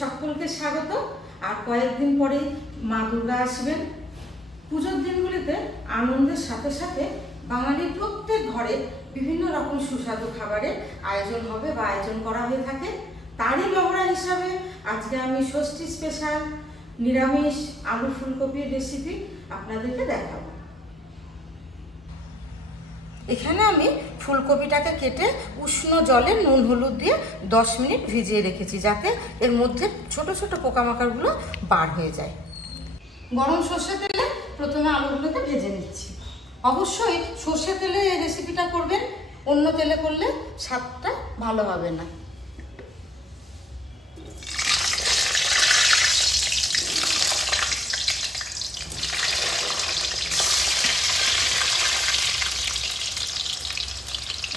সকলকে স্বাগত। আর কয়েকদিন পরেই মা দুর্গা আসবেন। পুজোর দিনগুলিতে আনন্দের সাথে সাথে বাঙালির প্রত্যেক ঘরে বিভিন্ন রকম সুস্বাদু খাবারের আয়োজন হবে বা আয়োজন করা হয়ে থাকে। তারই মহড়া হিসাবে আজকে আমি ষষ্ঠী স্পেশাল নিরামিষ আলু ফুলকপির রেসিপি আপনাদেরকে দেখাবো। এখানে আমি ফুলকপিটাকে কেটে উষ্ণ জলে নুন হলুদ দিয়ে 10 মিনিট ভিজিয়ে রেখেছি, যাতে এর মধ্যে ছোট ছোট পোকামাকড়গুলো বার হয়ে যায়। গরম সর্ষে তেলে প্রথমে আলুগুলোকে ভেজে নিচ্ছি। অবশ্যই সর্ষে তেলে এই রেসিপিটা করবেন, অন্য তেলে করলে স্বাদটা ভালো হবে না।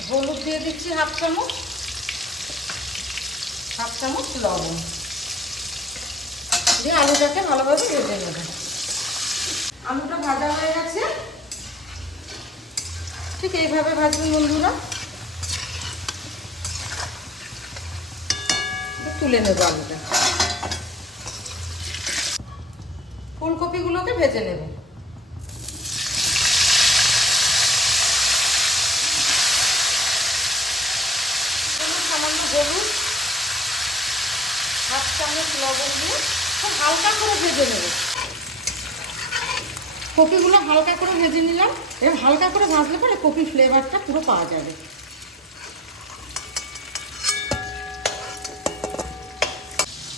হলুদ দিয়ে দিচ্ছি হাফ চামচ লবণ দিয়ে আলুটাকে ভালোভাবে ভেজে নেব। আলুটা ভাজা হয়ে গেছে, ঠিক এইভাবে ভাজবেন বন্ধুরা। তুলে নেব আলুটা। ফুলকপিগুলোকে ভেজে নেব। সামান্য হলুদ, হাফ চামচ লবণ দিয়ে খুব হালকা করে ভেজে নেব। কপিগুলো হালকা করে ভেজে নিলাম। এবার হালকা করে ভাজলে পরে কপির ফ্লেভারটা পুরো পাওয়া যাবে।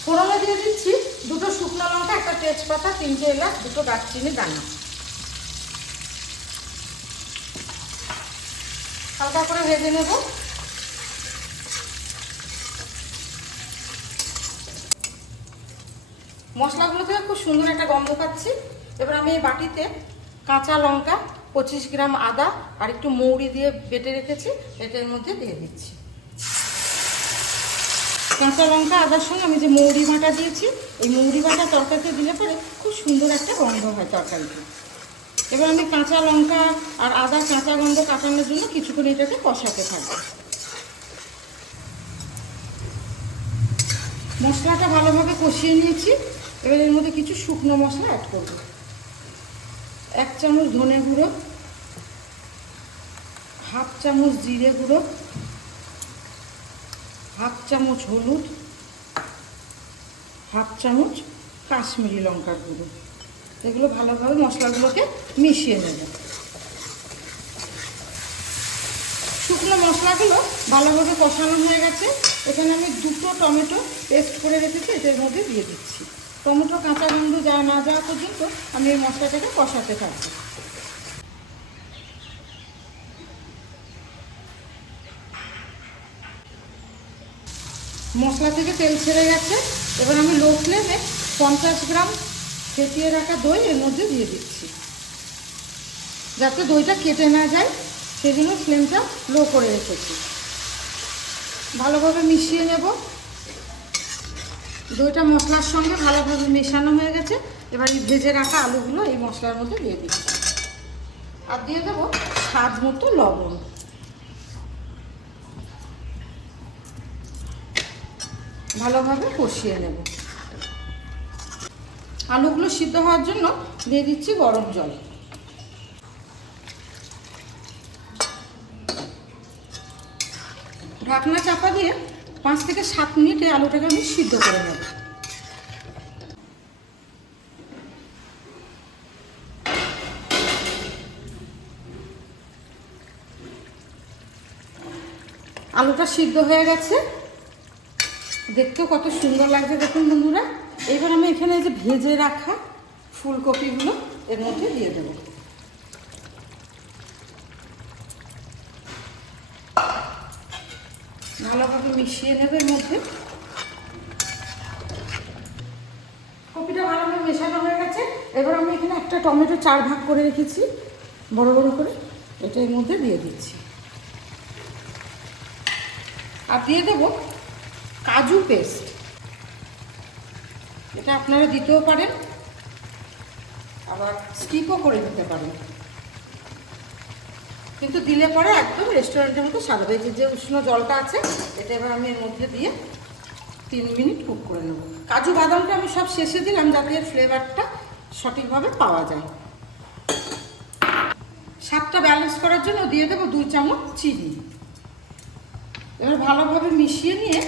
ফোড়নে দিয়ে দিচ্ছি 2টো শুকনো লঙ্কা, 1টা তেজপাতা, 3টে এলাচ, 2টো দারচিনি দানা। হালকা করে ভেজে নেব। মশলাগুলো থেকে খুব সুন্দর একটা গন্ধ পাচ্ছি। এবার আমি এই বাটিতে কাঁচা লঙ্কা, 25 গ্রাম আদা আর একটু মৌরি দিয়ে বেটে রেখেছি, এটার মধ্যে দিয়ে দিচ্ছি। কাঁচা লঙ্কা আদার সঙ্গে আমি যে মৌরি বাটা দিয়েছি, এই মৌরি বাটা তরকারিতে দিলে পরে খুব সুন্দর একটা গন্ধ হয় তরকারিতে। এবার আমি কাঁচা লঙ্কা আর আদা কাঁচা গন্ধ কাটানোর জন্য কিছুক্ষণ এটাকে কষাতে থাকবো। মশলাটা ভালোভাবে কষিয়ে নিয়েছি। এবার এর মধ্যে কিছু শুকনো মশলা অ্যাড করব। 1 চামচ ধনে গুঁড়ো, হাফ চামচ জিরে গুঁড়ো, হাফ চামচ হলুদ, হাফ চামচ কাশ্মীরি লঙ্কার গুঁড়ো। এগুলো ভালোভাবে মশলাগুলোকে মিশিয়ে নেব। শুকনো মশলাগুলো ভালোভাবে কষানো হয়ে গেছে। এখানে আমি 2টো টমেটো পেস্ট করে রেখেছি, এটার মধ্যে দিয়ে দিচ্ছি। টমেটো কাঁচা গন্ধ না যাওয়া পর্যন্ত আমি এই মশলাটাকে কষাতে থাকবো। মশলা থেকে তেল ছেড়ে গেছে। এবার আমি লো ফ্লেমে 50 গ্রাম ফেটিয়ে রাখা দই এর মধ্যে দিয়ে দিচ্ছি, যাতে দইটা কেটে না যায়, সেই জন্য ফ্লেমটা লো করে রেখেছি। ভালোভাবে মিশিয়ে নেব। দইটা মশলার সঙ্গে ভালোভাবে মেশানো হয়ে গেছে। এবার এই ভেজে রাখা আলুগুলো এই মশলার মধ্যে দিয়ে দিচ্ছি আর দিয়ে দেবো স্বাদ মতো লবণ। ভালোভাবে কষিয়ে নেব। আলুগুলো সিদ্ধ হওয়ার জন্য দিয়ে দিচ্ছি গরম জল। ঢাকনা চাপা দিয়ে 5 থেকে 7 মিনিটে আলুটাকে আমি সিদ্ধ করে নেব। আলুটা সিদ্ধ হয়ে গেছে, দেখতেও কত সুন্দর লাগছে দেখুন বন্ধুরা। এবার আমি এখানে যে ভেজে রাখা ফুলকপিগুলো এর মধ্যে দিয়ে দেব। ভালোভাবে মিশিয়ে নেবে এর মধ্যে। কপিটা ভালোভাবে মেশানো হয়ে গেছে। এবার আমি এখানে একটা টমেটো 4 ভাগ করে রেখেছি বড় বড় করে, এটা এর মধ্যে দিয়ে দিচ্ছি। আর দিয়ে দেবো কাজু পেস্ট। এটা আপনারা দিতেও পারেন, আবার স্কিপও করে দিতে পারেন, কিন্তু দিলে পরে একদম রেস্টুরেন্টের মতো স্বাদ হবে। যে উষ্ণ জলটা আছে এটা এবার আমি এর মধ্যে দিয়ে 3 মিনিট কুক করে নেব। কাজু বাদামটা আমি সব শেষে দিলাম যাতে এর ফ্লেভারটা সঠিকভাবে পাওয়া যায়। স্বাদটা ব্যালেন্স করার জন্য দিয়ে দেবো 2 চামচ চিনি। এবার ভালোভাবে মিশিয়ে নিয়ে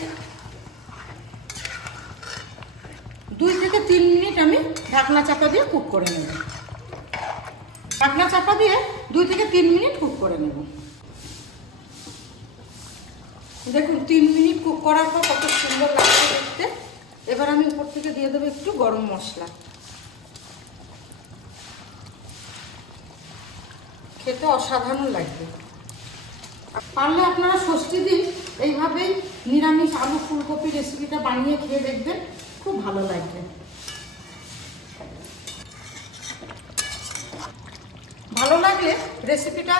2 থেকে 3 মিনিট আমি ঢাকনা চাপা দিয়ে কুক করে নেব। ঢাকনা চাপা দিয়ে 2 থেকে 3 মিনিট কুক করে নেব। দেখুন 3 মিনিট কুক করার পর কত সুন্দর লাগছে দেখতে। এবার আমি উপর থেকে দিয়ে দেবো একটু গরম মশলা। খেতে অসাধারণ লাগবে। পারলে আপনারা ষষ্ঠী দিন এইভাবেই নিরামিষ আলু ফুলকপি রেসিপিটা বানিয়ে খেয়ে দেখবেন, খুব ভালো লাগবে। ভালো লাগলে রেসিপিটা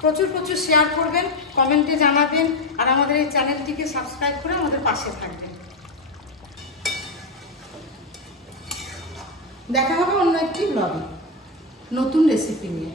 প্রচুর শেয়ার করবেন, কমেন্টে জানাবেন, আর আমাদের এই চ্যানেলটিকে সাবস্ক্রাইব করে আমাদের পাশে থাকবেন। দেখা হবে অন্য একটি ব্লগে নতুন রেসিপি নিয়ে।